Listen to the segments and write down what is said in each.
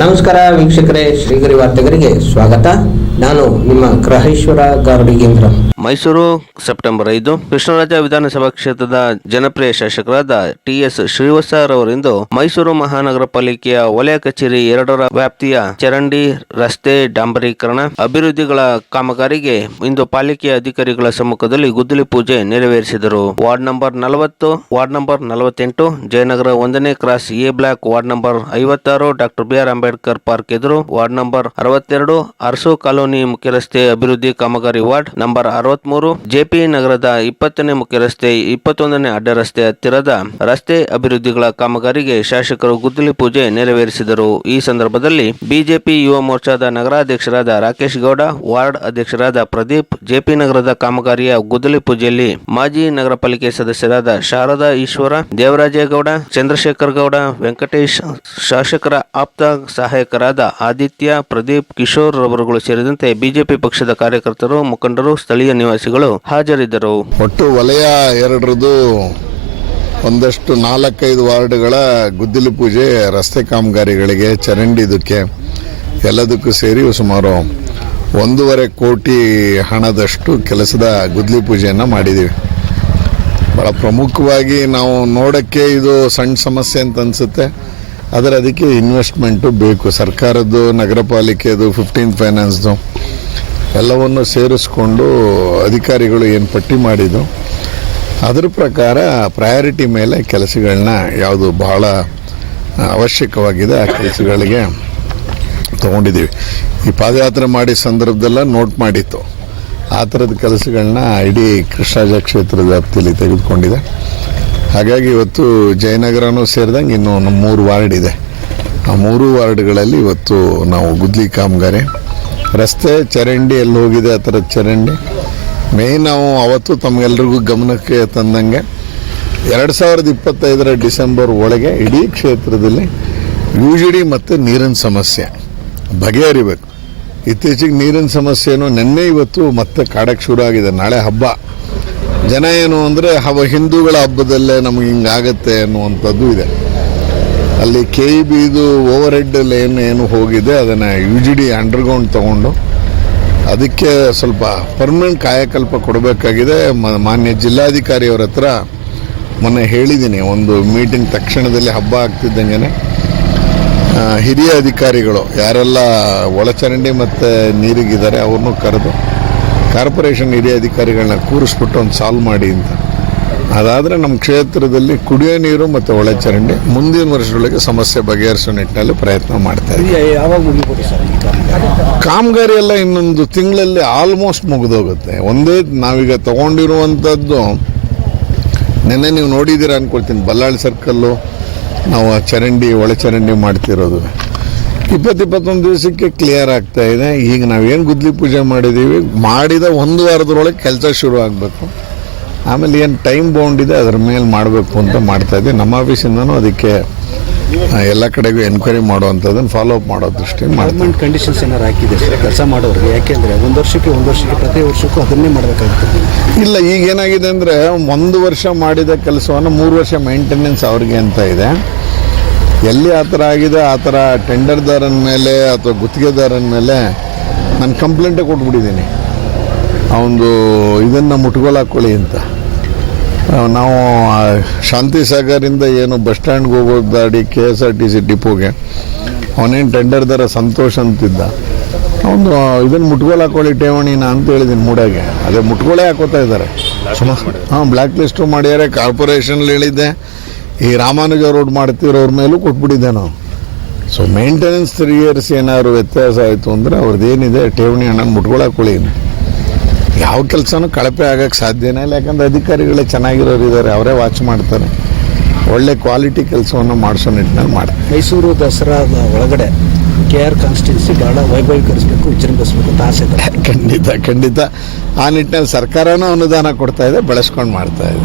ನಮಸ್ಕಾರ ವೀಕ್ಷಕರೇ, ಶ್ರೀಗರಿ ವಾರ್ತೆಗರಿಗೆ ಸ್ವಾಗತ. ನಾನು ನಿಮ್ಮ ಗ್ರಹೇಶ್ವರ ಗಾರ್ಡಿಗೇಂದ್ರ ಮೈಸೂರು, ಸೆಪ್ಟೆಂಬರ್ ಐದು, ಕೃಷ್ಣರಾಜ ವಿಧಾನಸಭಾ ಕ್ಷೇತ್ರದ ಜನಪ್ರಿಯ ಶಾಸಕರಾದ ಟಿ ಎಸ್ ಶ್ರೀವತ್ಸರವರಿಂದು ಮೈಸೂರು ಮಹಾನಗರ ಪಾಲಿಕೆಯ ವಲಯ ಕಚೇರಿ ಎರಡರ ವ್ಯಾಪ್ತಿಯ ಚರಂಡಿ, ರಸ್ತೆ ಡಾಂಬರೀಕರಣ, ಅಭಿವೃದ್ಧಿಗಳ ಕಾಮಗಾರಿಗೆ ಇಂದು ಪಾಲಿಕೆಯ ಅಧಿಕಾರಿಗಳ ಸಮ್ಮುಖದಲ್ಲಿ ಗುದ್ದಲಿ ಪೂಜೆ ನೆರವೇರಿಸಿದರು. ವಾರ್ಡ್ ನಂಬರ್ ನಲವತ್ತು, ವಾರ್ಡ್ ನಂಬರ್ ನಲವತ್ತೆಂಟು, ಜಯನಗರ ಒಂದನೇ cross A block ward number ಐವತ್ತಾರು, doctor B R Ambedkar park ಎದುರು ವಾರ್ಡ್ ನಂಬರ್ ಅರವತ್ತೆರಡು ಅರಸು ಕಾಲೋನಿ ಮುಖ್ಯ ರಸ್ತೆ ಅಭಿವೃದ್ಧಿ ಕಾಮಗಾರಿ ವಾರ್ಡ್ ನಂಬರ್ ಅರವತ್ಮೂರು ಜೆಪಿ ನಗರದ ಇಪ್ಪತ್ತನೇ ಮುಖ್ಯ ರಸ್ತೆ ಇಪ್ಪತ್ತೊಂದನೇ ಅಡ್ಡ ರಸ್ತೆ ಹತ್ತಿರದ ರಸ್ತೆ ಅಭಿವೃದ್ಧಿಗಳ ಕಾಮಗಾರಿಗೆ ಶಾಸಕರು ಗುದ್ದಲಿ ಪೂಜೆ ನೆರವೇರಿಸಿದರು. ಈ ಸಂದರ್ಭದಲ್ಲಿ ಬಿಜೆಪಿ ಯುವ ಮೋರ್ಚಾದ ನಗರಾಧ್ಯಕ್ಷರಾದ ರಾಕೇಶ್ ಗೌಡ, ವಾರ್ಡ್ ಅಧ್ಯಕ್ಷರಾದ ಪ್ರದೀಪ್, ಜೆಪಿ ನಗರದ ಕಾಮಗಾರಿಯ ಗುದ್ದಲಿ ಪೂಜೆಯಲ್ಲಿ ಮಾಜಿ ನಗರ ಪಾಲಿಕೆ ಸದಸ್ಯರಾದ ಶಾರದಾ ಈಶ್ವರ, ದೇವರಾಜೇಗೌಡ, ಚಂದ್ರಶೇಖರ್ ಗೌಡ, ವೆಂಕಟೇಶ್, ಶಾಸಕರ ಆಪ್ತ ಸಹಾಯಕರಾದ ಆದಿತ್ಯ, ಪ್ರದೀಪ್, ಕಿಶೋರ್ ರವರುಗಳು ಸೇರಿದಂತೆ ಬಿಜೆಪಿ ಪಕ್ಷದ ಕಾರ್ಯಕರ್ತರು, ಮುಖಂಡರು, ಸ್ಥಳೀಯ ನಿವಾಸಿಗಳು ಹಾಜರಿದ್ದರು. ಒಟ್ಟು ವಲಯ ಎರಡರದು ಒಂದಷ್ಟು ನಾಲ್ಕೈದು ವಾರ್ಡ್ಗಳ ಗುದ್ದಲಿ ಪೂಜೆ, ರಸ್ತೆ ಕಾಮಗಾರಿಗಳಿಗೆ ಚರಂಡಿದಕ್ಕೆ ಎಲ್ಲದಕ್ಕೂ ಸೇರಿ ಸುಮಾರು ಒಂದೂವರೆ ಕೋಟಿ ಹಣದಷ್ಟು ಕೆಲಸದ ಗುದ್ದಲಿ ಪೂಜೆಯನ್ನು ಮಾಡಿದ್ದೀವಿ ಭಾಳ ಪ್ರಮುಖವಾಗಿ ನಾವು ನೋಡೋಕ್ಕೆ ಇದು ಸಣ್ಣ ಸಮಸ್ಯೆ ಅಂತ ಅನಿಸುತ್ತೆ. ಆದರೆ ಅದಕ್ಕೆ ಇನ್ವೆಸ್ಟ್ಮೆಂಟು ಬೇಕು. ಸರ್ಕಾರದ್ದು ನಗರ ಪಾಲಿಕೆದು ಫಿಫ್ಟೀನ್ ಫೈನಾನ್ಸ್ದು ಎಲ್ಲವನ್ನು ಸೇರಿಸ್ಕೊಂಡು ಅಧಿಕಾರಿಗಳು ಏನು ಪಟ್ಟಿ ಮಾಡಿದ್ದು ಅದರ ಪ್ರಕಾರ ಪ್ರಯಾರಿಟಿ ಮೇಲೆ ಕೆಲಸಗಳನ್ನ ಯಾವುದು ಬಹಳ ಅವಶ್ಯಕವಾಗಿದೆ, ಆ ಕೆಲಸಗಳಿಗೆ ತಗೊಂಡಿದ್ದೀವಿ. ಈ ಪಾದಯಾತ್ರೆ ಮಾಡಿ ಸಂದರ್ಭದಲ್ಲ ನೋಟ್ ಮಾಡಿತ್ತು. ಆ ಥರದ ಕೆಲಸಗಳನ್ನ ಇಡೀ ಕೃಷ್ಣರಾಜ ಕ್ಷೇತ್ರದ ವ್ಯಾಪ್ತಿಯಲ್ಲಿ ತೆಗೆದುಕೊಂಡಿದೆ. ಹಾಗಾಗಿ ಇವತ್ತು ಜಯನಗರನೂ ಸೇರಿದಂಗೆ ಇನ್ನು ನಮ್ಮ ಮೂರು ವಾರ್ಡ್ ಇದೆ. ಆ ಮೂರು ವಾರ್ಡ್ಗಳಲ್ಲಿ ಇವತ್ತು ನಾವು ಗುದ್ಲಿ ಕಾಮಗಾರಿ. ರಸ್ತೆ ಚರಂಡಿ ಎಲ್ಲಿ ಹೋಗಿದೆ ಆ ಥರದ ಚರಂಡಿ. ಮೇಯ್ನ್ ನಾವು ಅವತ್ತು ತಮಗೆಲ್ರಿಗೂ ಗಮನಕ್ಕೆ ತಂದಂಗೆ ಎರಡು ಸಾವಿರದ ಇಪ್ಪತ್ತೈದರ ಡಿಸೆಂಬರ್ ಒಳಗೆ ಇಡೀ ಕ್ಷೇತ್ರದಲ್ಲಿ ಯು ಜಿ ಡಿ ಮತ್ತು ನೀರಿನ ಸಮಸ್ಯೆ ಬಗೆಹರಿಬೇಕು. ಇತ್ತೀಚೆಗೆ ನೀರಿನ ಸಮಸ್ಯೆನೂ ನಿನ್ನೆ ಇವತ್ತು ಮತ್ತೆ ಕಾಡಕ್ಕೆ ಶುರು ಆಗಿದೆ. ನಾಳೆ ಹಬ್ಬ. ಜನ ಏನು ಅಂದರೆ, ಅವ ಹಿಂದೂಗಳ ಹಬ್ಬದಲ್ಲೇ ನಮಗೆ ಹಿಂಗಾಗತ್ತೆ ಅನ್ನುವಂಥದ್ದು ಇದೆ. ಅಲ್ಲಿ ಕೆ ಇ ಬಿದು ಓವರ್ ಹೆಡ್ ಲೈನ್ ಏನು ಹೋಗಿದೆ, ಅದನ್ನು ಯು ಜಿ ಡಿ ಅಂಡರ್ಗ್ರೌಂಡ್ ತೊಗೊಂಡು, ಅದಕ್ಕೆ ಸ್ವಲ್ಪ ಪರ್ಮನೆಂಟ್ ಕಾಯಕಲ್ಪ ಕೊಡಬೇಕಾಗಿದೆ. ಮಾನ್ಯ ಜಿಲ್ಲಾಧಿಕಾರಿಯವರ ಹತ್ರ ಮೊನ್ನೆ ಹೇಳಿದ್ದೀನಿ ಒಂದು ಮೀಟಿಂಗ್ ತಕ್ಷಣದಲ್ಲಿ ಹಬ್ಬ ಆಗ್ತಿದ್ದಂಗೆ ಹಿರಿಯ ಅಧಿಕಾರಿಗಳು, ಯಾರೆಲ್ಲ ಒಳಚರಂಡಿ ಮತ್ತು ನೀರಿಗಿದ್ದಾರೆ, ಅವ್ರನ್ನೂ ಕರೆದು ಕಾರ್ಪೊರೇಷನ್ ಹಿರಿಯ ಅಧಿಕಾರಿಗಳನ್ನ ಕೂರಿಸ್ಬಿಟ್ಟು ಒಂದು ಸಾಲ್ವ್ ಮಾಡಿ ಅಂತ. ಅದಾದರೆ ನಮ್ಮ ಕ್ಷೇತ್ರದಲ್ಲಿ ಕುಡಿಯೋ ನೀರು ಮತ್ತು ಒಳಚರಂಡಿ ಮುಂದಿನ ವರ್ಷದೊಳಗೆ ಸಮಸ್ಯೆ ಬಗೆಹರಿಸೋ ನಿಟ್ಟಿನಲ್ಲಿ ಪ್ರಯತ್ನ ಮಾಡ್ತಾ ಇದ್ದೀವಿ ಯಾವಾಗ ಮುಗಿಬೋದು ಸರ್ ಕಾಮಗಾರಿ? ಎಲ್ಲ ಇನ್ನೊಂದು ತಿಂಗಳಲ್ಲಿ ಆಲ್ಮೋಸ್ಟ್ ಮುಗಿದೋಗುತ್ತೆ. ಒಂದೇ ನಾವೀಗ ತಗೊಂಡಿರುವಂಥದ್ದು ನಿನ್ನೆ ನೀವು ನೋಡಿದ್ದೀರಾ ಅನ್ಕೊಳ್ತೀನಿ. ಬಲ್ಲಾಳ್ ಸರ್ಕಲ್ಲು ನಾವು ಆ ಚರಂಡಿ ಒಳಚರಂಡಿ ಮಾಡ್ತಿರೋದು. ಇಪ್ಪತ್ತು ಇಪ್ಪತ್ತೊಂದು ದಿವಸಕ್ಕೆ ಕ್ಲಿಯರ್ ಆಗ್ತಾ ಇದೆ. ಈಗ ನಾವೇನು ಗುದ್ಲಿ ಪೂಜೆ ಮಾಡಿದ್ದೀವಿ ಮಾಡಿದ ಒಂದು ವಾರದೊಳಗೆ ಕೆಲಸ ಶುರು ಆಗಬೇಕು. ಆಮೇಲೆ ಏನು ಟೈಮ್ ಬೌಂಡ್ ಇದೆ ಅದ್ರ ಮೇಲೆ ಮಾಡಬೇಕು ಅಂತ ಮಾಡ್ತಾ ಇದ್ದೀವಿ. ನಮ್ಮ ಆಫೀಸಿಂದನೂ ಅದಕ್ಕೆ ಎಲ್ಲ ಕಡೆಗೂ ಎನ್ಕ್ವೈರಿ ಮಾಡುವಂಥದ್ದನ್ನು ಫಾಲೋ ಅಪ್ ಮಾಡೋ ದೃಷ್ಟಿ ಮಾಡ್ತೀವಿ ಕಂಡೀಷನ್ಸ್ ಏನಾರು ಹಾಕಿದೆ ಸರ್? ಕೆಲಸ ಮಾಡೋರಿಗೆ? ಯಾಕೆಂದರೆ ಒಂದು ವರ್ಷಕ್ಕೆ ಒಂದು ವರ್ಷಕ್ಕೆ ಪ್ರತಿ ವರ್ಷಕ್ಕೂ ಅದನ್ನೇ ಮಾಡಬೇಕಾಗುತ್ತೆ. ಇಲ್ಲ ಈಗ ಏನಾಗಿದೆ ಅಂದರೆ ಒಂದು ವರ್ಷ ಮಾಡಿದ ಕೆಲಸವನ್ನು ಮೂರು ವರ್ಷ ಮೇಂಟೆನೆನ್ಸ್ ಅವ್ರಿಗೆ ಅಂತ ಇದೆ. ಎಲ್ಲಿ ಆ ಥರ ಆಗಿದೆ ಆ ಥರ ಟೆಂಡರ್ದಾರನ ಮೇಲೆ ಅಥವಾ ಗುತ್ತಿಗೆದಾರನ ಮೇಲೆ ನಾನು ಕಂಪ್ಲೇಂಟೇ ಕೊಟ್ಬಿಟ್ಟಿದ್ದೀನಿ. ಅವನದು ಇದನ್ನು ಮುಟ್ಕೊಳಕೊಳ್ಳಿ ಅಂತ. ನಾವು ಶಾಂತಿ ಸಾಗರಿಂದ ಏನು ಬಸ್ ಸ್ಟ್ಯಾಂಡ್ಗೆ ಹೋಗೋ ದಾಡಿ K S R T C ಡಿಪೋಗೆ ಅವನೇನು ಟೆಂಡರ್ದಾರ ಸಂತೋಷ್ ಅಂತಿದ್ದ. ಅವನು ಇದನ್ನು ಮುಟ್ಗೋಲ್ ಹಾಕೊಳ್ಳಿ ನಾನು ಅಂತ ಹೇಳಿದ್ದೀನಿ ಮೂಡಾಗೆ. ಅದೇ ಮುಟ್ಗೋಳೇ ಹಾಕೋತಾ ಇದ್ದಾರೆ. ಸುಮಾರು ಹಾಂ ಬ್ಲ್ಯಾಕ್ ಲಿಸ್ಟು ಮಾಡ್ಯಾರೆ ಕಾರ್ಪೊರೇಷನ್ಲಿ ಹೇಳಿದ್ದೆ. ಈ ರಾಮಾನುಜ ರೋಡ್ ಮಾಡ್ತಿರೋರ ಮೇಲೂ ಕೊಟ್ಬಿಟ್ಟಿದ್ದೆ ನಾವು ಸೊ ಮೇಂಟೆನೆನ್ಸ್ ತ್ರೀ ಇಯರ್ಸ್ ಏನಾದ್ರು ವ್ಯತ್ಯಾಸ ಆಯಿತು ಅಂದರೆ ಅವ್ರದ್ದು ಏನಿದೆ ಠೇವಣಿ ಹಣ ಮುಟ್ಕೊಳಕೊಳ್ಳಿ ಯಾವ ಕೆಲಸನೂ ಕಳಪೆ ಆಗಕ್ಕೆ ಸಾಧ್ಯನೇ ಇಲ್ಲ ಯಾಕಂದ್ರೆ ಅಧಿಕಾರಿಗಳೇ ಚೆನ್ನಾಗಿರೋರು ಇದ್ದಾರೆ ಅವರೇ ವಾಚ್ ಮಾಡ್ತಾರೆ. ಒಳ್ಳೆ ಕ್ವಾಲಿಟಿ ಕೆಲಸವನ್ನು ಮಾಡಿಸೋ ನಿಟ್ಟಿನಲ್ಲಿ ಮಾಡ್ತಾರೆ. ಮೈಸೂರು ದಸರಾದ ಒಳಗಡೆ ಕೆ ಆರ್ ಕಾನ್ಸ್ಟಿಟ್ಯೂನ್ಸಿ ಭಾಳ ವೈಭವೀಕರಿಸಬೇಕು ವಿಜೃಂಭಿಸಬೇಕು ಅಂತ ಆಸೆ ಖಂಡಿತ ಖಂಡಿತ. ಆ ನಿಟ್ಟಿನಲ್ಲಿ ಸರ್ಕಾರನೂ ಅನುದಾನ ಕೊಡ್ತಾ ಇದೆ ಬಳಸ್ಕೊಂಡು ಮಾಡ್ತಾ ಇದೆ.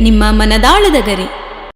ನಿಮ್ಮ ಮನದಾಳದ ಗರಿ.